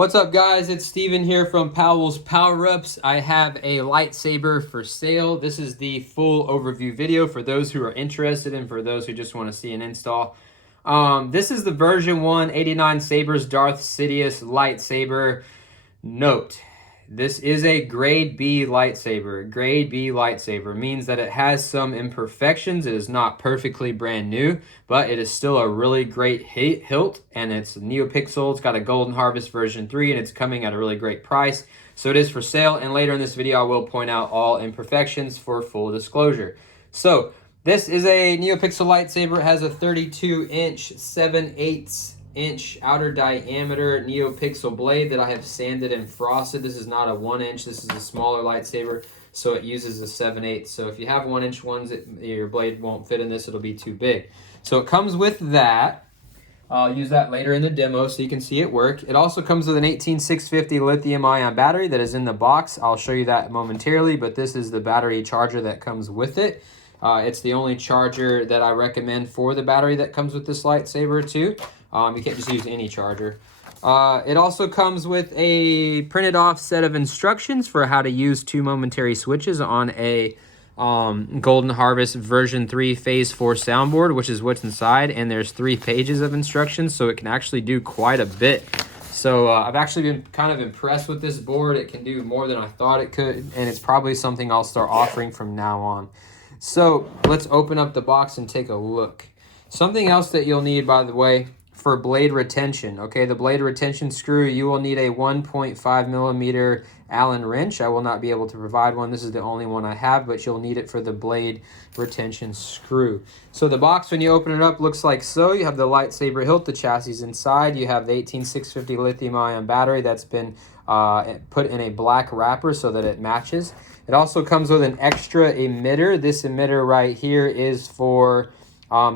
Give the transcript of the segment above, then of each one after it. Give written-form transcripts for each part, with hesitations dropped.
What's up, guys? It's Steven here from Powell's Power Ups. I have a lightsaber for sale. This is the full overview video for those who are interested and for those who just want to see an install. This is the version 1 89 Saber's Darth Sidious lightsaber. Note, this is a grade B lightsaber. Grade B lightsaber means that it has some imperfections. It is not perfectly brand new, but it is still a really great hilt, and it's NeoPixel. It's got a Golden Harvest version 3, and it's coming at a really great price. So it is for sale, and later in this video, I will point out all imperfections for full disclosure. So this is a NeoPixel lightsaber. It has a 32-inch, 7/8" outer diameter NeoPixel blade that I have sanded and frosted. This is not a 1-inch. This is a smaller lightsaber, so it uses a 7/8. So if you have 1-inch ones, your blade won't fit in this. It'll be too big. So it comes with that. I'll use that later in the demo so you can see it work. It also comes with an 18650 lithium-ion battery that is in the box. I'll show you that momentarily, but this is the battery charger that comes with it. It's the only charger that I recommend for the battery that comes with this lightsaber too. You can't just use any charger. It also comes with a printed off set of instructions for how to use 2 momentary switches on a Golden Harvest version 3 phase 4 soundboard, which is what's inside, and there's 3 pages of instructions, so it can actually do quite a bit. So I've actually been kind of impressed with this board. It can do more than I thought it could, and it's probably something I'll start offering from now on. So let's open up the box and take a look. Something else that you'll need, by the way, for blade retention, okay, the blade retention screw, you will need a 1.5 millimeter Allen wrench. I will not be able to provide one. This is the only one I have, but you'll need it for the blade retention screw. So the box, when you open it up, looks like so. You have the lightsaber hilt, the chassis inside. You have the 18650 lithium-ion battery that's been put in a black wrapper so that it matches. It also comes with an extra emitter. This emitter right here is for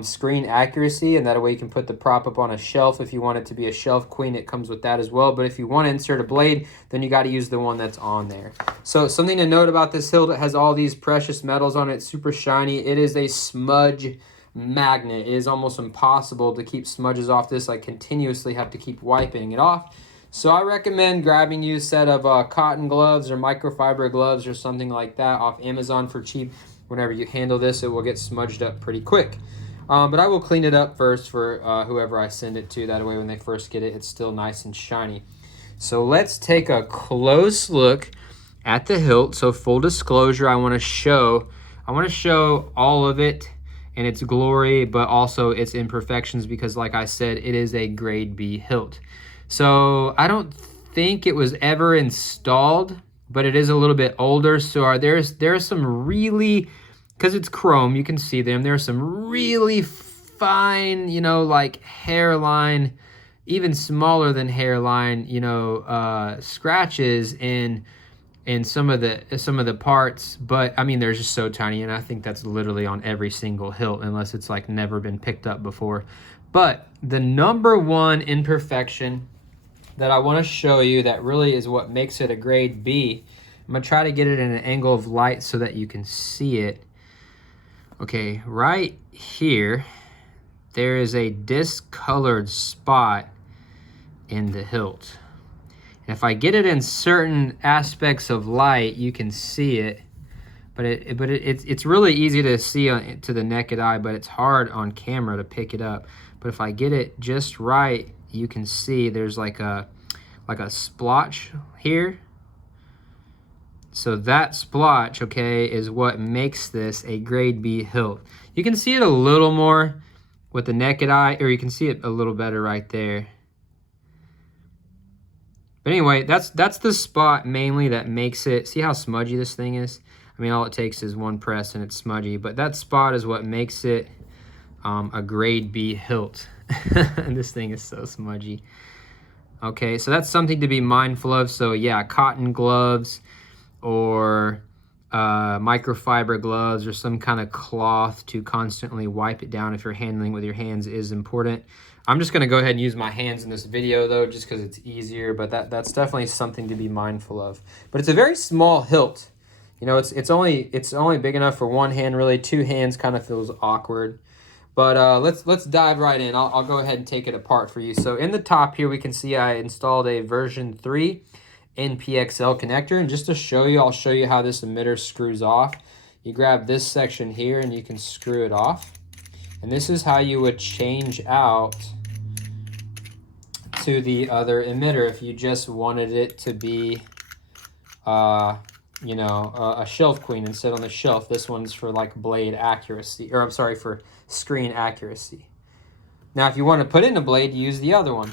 screen accuracy, and that way you can put the prop up on a shelf. If you want it to be a shelf queen, it comes with that as well. But if you want to insert a blade, then you got to use the one that's on there. So something to note about this hilt, it has all these precious metals on it, super shiny. It is a smudge magnet. It is almost impossible to keep smudges off this. I continuously have to keep wiping it off. So I recommend grabbing you a set of cotton gloves or microfiber gloves or something like that off Amazon for cheap. Whenever you handle this, it will get smudged up pretty quick. But I will clean it up first for whoever I send it to. That way when they first get it, it's still nice and shiny. So let's take a close look at the hilt. So full disclosure, I want to show all of it in its glory, but also its imperfections, because like I said, it is a grade B hilt. So I don't think it was ever installed, but it is a little bit older. So there's some really, because it's chrome, you can see them. There's some really fine, like hairline, even smaller than hairline, scratches in some of the parts. But I mean, they're just so tiny, and I think that's literally on every single hilt, unless it's like never been picked up before. But the number one imperfection that I want to show you that really is what makes it a grade B. I'm going to try to get it in an angle of light so that you can see it. Okay, right here, there is a discolored spot in the hilt. And if I get it in certain aspects of light, you can see it. But it's really easy to see to the naked eye, but it's hard on camera to pick it up. But if I get it just right, you can see there's like a splotch here. So that splotch, okay, is what makes this a grade B hilt. You can see it a little more with the naked eye, or you can see it a little better right there. But anyway, that's the spot mainly that makes it. See how smudgy this thing is? I mean, all it takes is one press and it's smudgy, but that spot is what makes it a grade B hilt. And this thing is so smudgy. Okay, so that's something to be mindful of. So yeah, cotton gloves or microfiber gloves or some kind of cloth to constantly wipe it down if you're handling with your hands is important. I'm just gonna go ahead and use my hands in this video though, just because it's easier, but that's definitely something to be mindful of. But it's a very small hilt. It's only big enough for one hand, really. 2 hands kind of feels awkward. But let's dive right in. I'll go ahead and take it apart for you. So in the top here, we can see I installed a version 3 NPXL connector. And just to show you, I'll show you how this emitter screws off. You grab this section here and you can screw it off. And this is how you would change out to the other emitter if you just wanted it to be, you know, a shelf queen and sit on the shelf. This one's for like blade accuracy, or I'm sorry, for screen accuracy. Now, if you want to put in a blade, use the other one.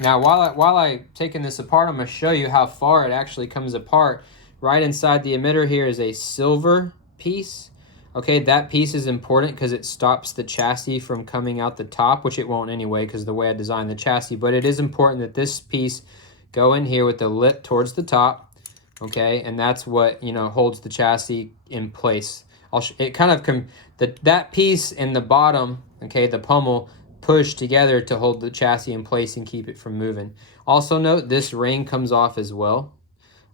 Now, while I taking this apart, I'm going to show you how far it actually comes apart. Right inside the emitter here is a silver piece. Okay, that piece is important because it stops the chassis from coming out the top, which it won't anyway because of the way I designed the chassis. But it is important that this piece go in here with the lip towards the top, okay? And that's what, you know, holds the chassis in place. It kind of, that piece and the bottom, okay, the pummel, push together to hold the chassis in place and keep it from moving. Also note, this ring comes off as well.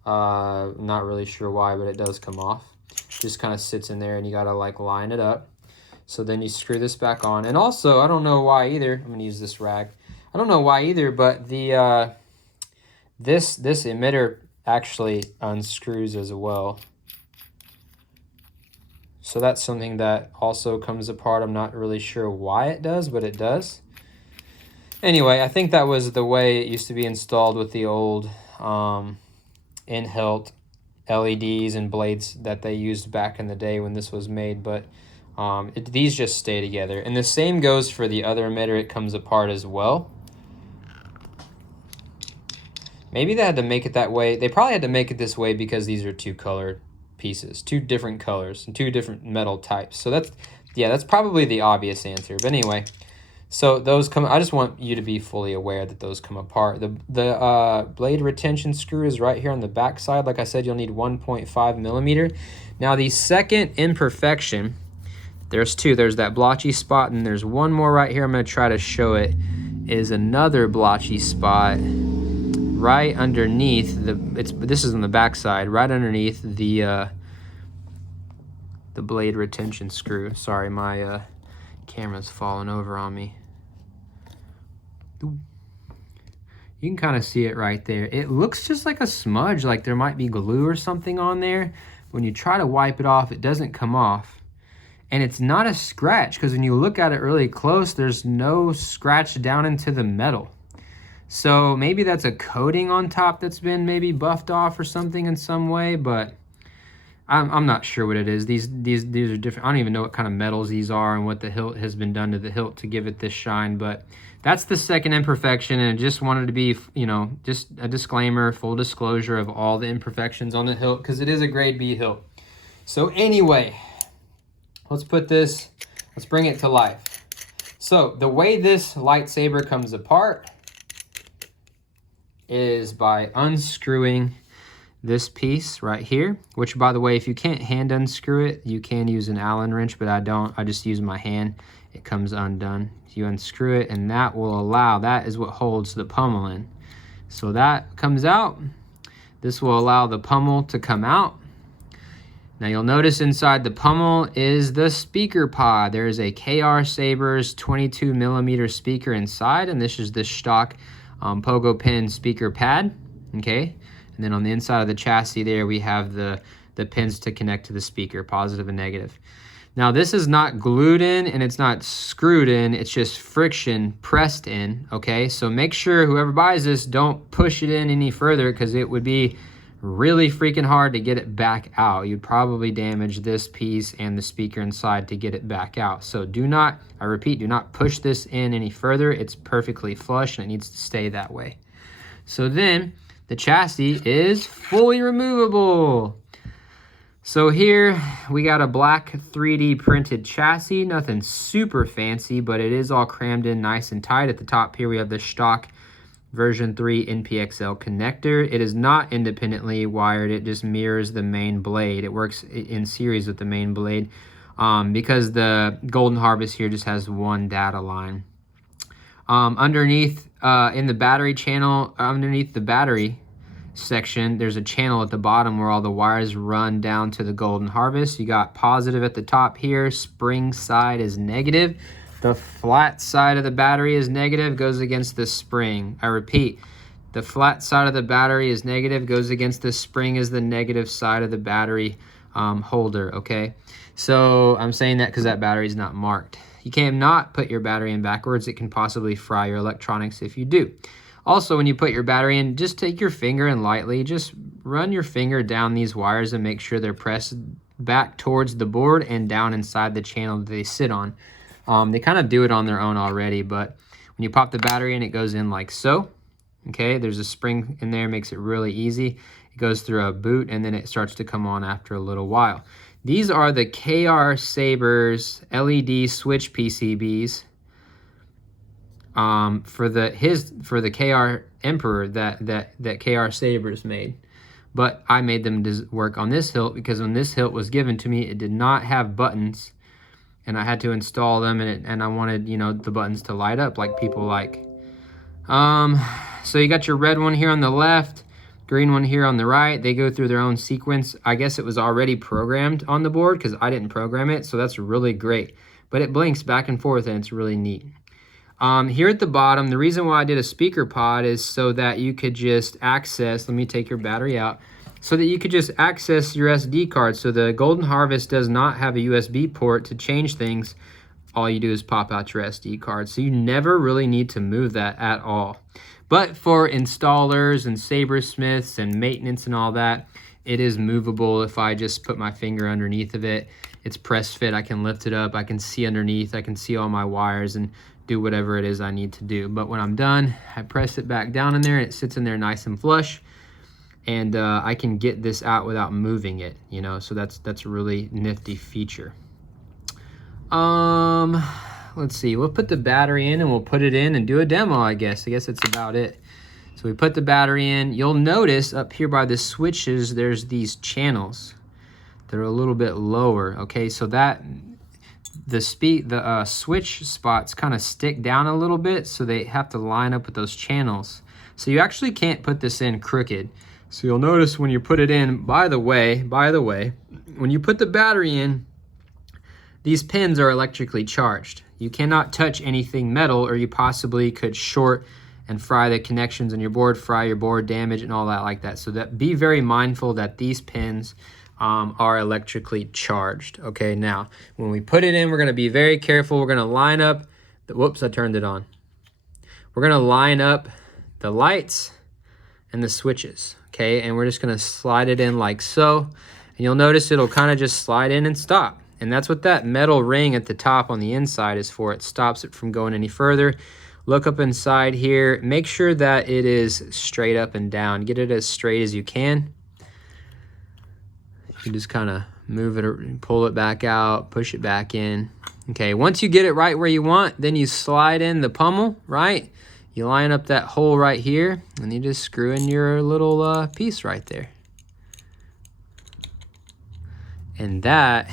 I'm not really sure why, but it does come off. Just kind of sits in there and you gotta like line it up. So then you screw this back on. And also, I don't know why either, I'm gonna use this rag. I don't know why either, but the this emitter actually unscrews as well. So that's something that also comes apart. I'm not really sure why it does, but it does. Anyway, I think that was the way it used to be installed with the old in-hilt LEDs and blades that they used back in the day when this was made, but these just stay together. And the same goes for the other emitter. It comes apart as well. Maybe they had to make it that way. They probably had to make it this way because these are two colored pieces, two different colors and two different metal types. So that's probably the obvious answer. But anyway, so those come, I just want you to be fully aware that those come apart. The blade retention screw is right here on the back side. Like I said, you'll need 1.5 millimeter. Now the second imperfection, there's two. There's that blotchy spot and there's one more right here. I'm going to try to show it, is another blotchy spot right underneath this is on the back side, right underneath the blade retention screw. Sorry, my camera's falling over on me. You can kind of see it right there. It looks just like a smudge, like there might be glue or something on there. When you try to wipe it off, it doesn't come off. And it's not a scratch because when you look at it really close, there's no scratch down into the metal. So maybe that's a coating on top that's been maybe buffed off or something in some way, but I'm not sure what it is. These are different. I don't even know what kind of metals these are and what the hilt has been done to the hilt to give it this shine, but that's the second imperfection, and I just wanted to be, you know, just a disclaimer, full disclosure of all the imperfections on the hilt because it is a grade B hilt. So anyway, let's bring it to life. So the way this lightsaber comes apart is by unscrewing this piece right here, which, by the way, if you can't hand unscrew it, you can use an Allen wrench, but I don't. I just use my hand. It comes undone. You unscrew it, and that will allow, that is what holds the pummel in. So that comes out. This will allow the pummel to come out. Now you'll notice inside the pummel is the speaker pod. There is a KR Saber's 22 millimeter speaker inside, and this is the stock pogo pin speaker pad, okay? And then on the inside of the chassis there, we have the pins to connect to the speaker, positive and negative. Now this is not glued in and it's not screwed in, it's just friction pressed in, okay? So make sure whoever buys this, don't push it in any further because it would be really freaking hard to get it back out. You'd probably damage this piece and the speaker inside to get it back out. So do not, I repeat, do not push this in any further. It's perfectly flush and it needs to stay that way. So then the chassis is fully removable. So here we got a black 3D printed chassis, nothing super fancy, but it is all crammed in nice and tight. At the top here we have the stock version 3 NPXL connector. It is not independently wired, it just mirrors the main blade. It works in series with the main blade because the Golden Harvest here just has one data line. Underneath in the battery channel, underneath the battery section, there's a channel at the bottom where all the wires run down to the golden harvest. You got positive at the top here, spring side is negative. The flat side of the battery is negative, goes against the spring. I repeat, the flat side of the battery is negative, goes against the spring is the negative side of the battery holder, okay? So I'm saying that because that battery is not marked. You cannot put your battery in backwards. It can possibly fry your electronics if you do. Also, when you put your battery in, just take your finger and lightly just run your finger down these wires and make sure they're pressed back towards the board and down inside the channel that they sit on. They kind of do it on their own already, but when you pop the battery in, it goes in like so. Okay, there's a spring in there, makes it really easy. It goes through a boot and then it starts to come on after a little while. These are the KR Saber's LED switch PCBs for the KR Emperor that KR Saber's made. But I made them work on this hilt because when this hilt was given to me, it did not have buttons, and I had to install them, and I wanted, you know, the buttons to light up like people like. So you got your red one here on the left, green one here on the right. They go through their own sequence. I guess it was already programmed on the board because I didn't program it, so that's really great. But it blinks back and forth, and it's really neat. Here at the bottom, the reason why I did a speaker pod is so that you could just access, let me take your battery out, so that you could just access your SD card. So the Golden Harvest does not have a USB port to change things. All you do is pop out your SD card. So you never really need to move that at all. But for installers and Sabersmiths and maintenance and all that, it is movable. If I just put my finger underneath of it, it's press fit. I can lift it up. I can see underneath. I can see all my wires and do whatever it is I need to do. But when I'm done, I press it back down in there and it sits in there nice and flush. And I can get this out without moving it, you know, so that's a really nifty feature. Let's see, we'll put the battery in and we'll put it in and do a demo, I guess. That's about it. So we put the battery in. You'll notice up here by the switches, there's these channels that are a little bit lower, okay? So that, the switch spots kind of stick down a little bit, so they have to line up with those channels. So you actually can't put this in crooked. So you'll notice when you put it in, by the way, when you put the battery in, these pins are electrically charged. You cannot touch anything metal or you possibly could short and fry the connections on your board, fry your board, damage and all that like that. So that be very mindful that these pins are electrically charged. Okay, now when we put it in, we're gonna be very careful. We're gonna line up, whoops, I turned it on. We're gonna line up the lights and the switches, okay? And we're just gonna slide it in like so. And you'll notice it'll kind of just slide in and stop. And that's what that metal ring at the top on the inside is for. It stops it from going any further. Look up inside here. Make sure that it is straight up and down. Get it as straight as you can. You just kind of move it, pull it back out, push it back in. Okay, once you get it right where you want, then you slide in the pommel, right? You line up that hole right here, and you just screw in your little piece right there. And that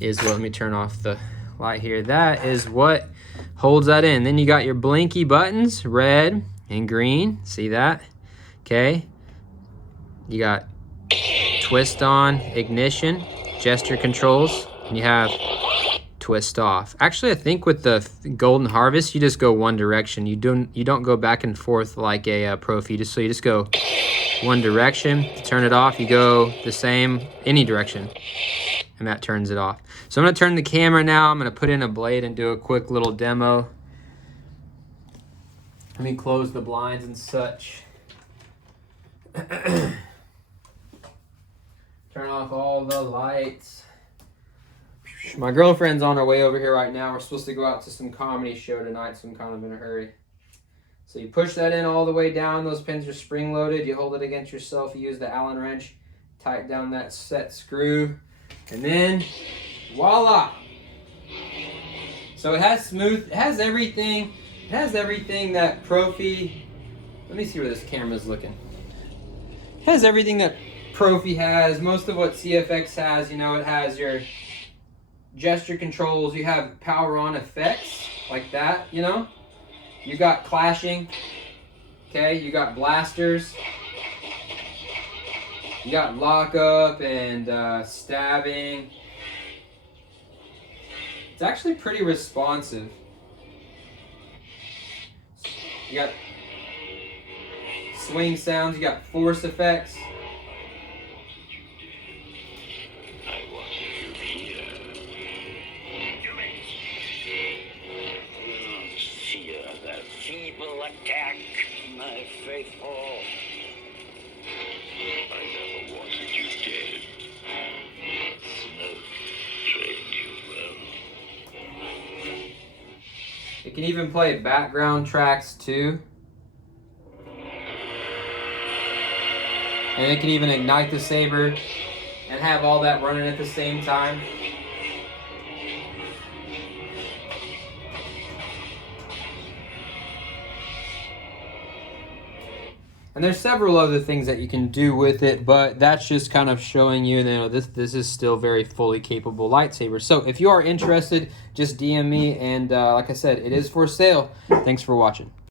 is what, let me turn off the light here. That is what holds that in. Then you got your blinky buttons, red and green. See that? Okay. You got twist on, ignition, gesture controls, and you have twist off. Actually, I think with the Golden Harvest, you just go one direction. You don't go back and forth like a Profi. So you just go one direction. To turn it off, you go the same, any direction. And that turns it off. So I'm gonna turn the camera now. I'm gonna put in a blade and do a quick little demo. Let me close the blinds and such. Turn off all the lights. My girlfriend's on her way over here right now. We're supposed to go out to some comedy show tonight, so I'm kind of in a hurry. So you push that in all the way down. Those pins are spring loaded. You hold it against yourself. You use the Allen wrench, tighten down that set screw. And then, voila! So it has smooth, it has everything that Profi, let me see where this camera's looking. It has everything that Profi has, most of what CFX has. You know, it has your gesture controls, you have power on effects, like that, you know? You got clashing, okay? You got blasters, You got lockup and stabbing. It's actually pretty responsive. You got swing sounds, you got force effects. Fear the feeble attack, my faithful. I never wanted you dead. Smoke trained you well. It can even play background tracks too. And it can even ignite the saber and have all that running at the same time. And there's several other things that you can do with it, but that's just kind of showing you, this is still very fully capable lightsaber. So if you are interested, just DM me, and like I said, it is for sale. Thanks for watching.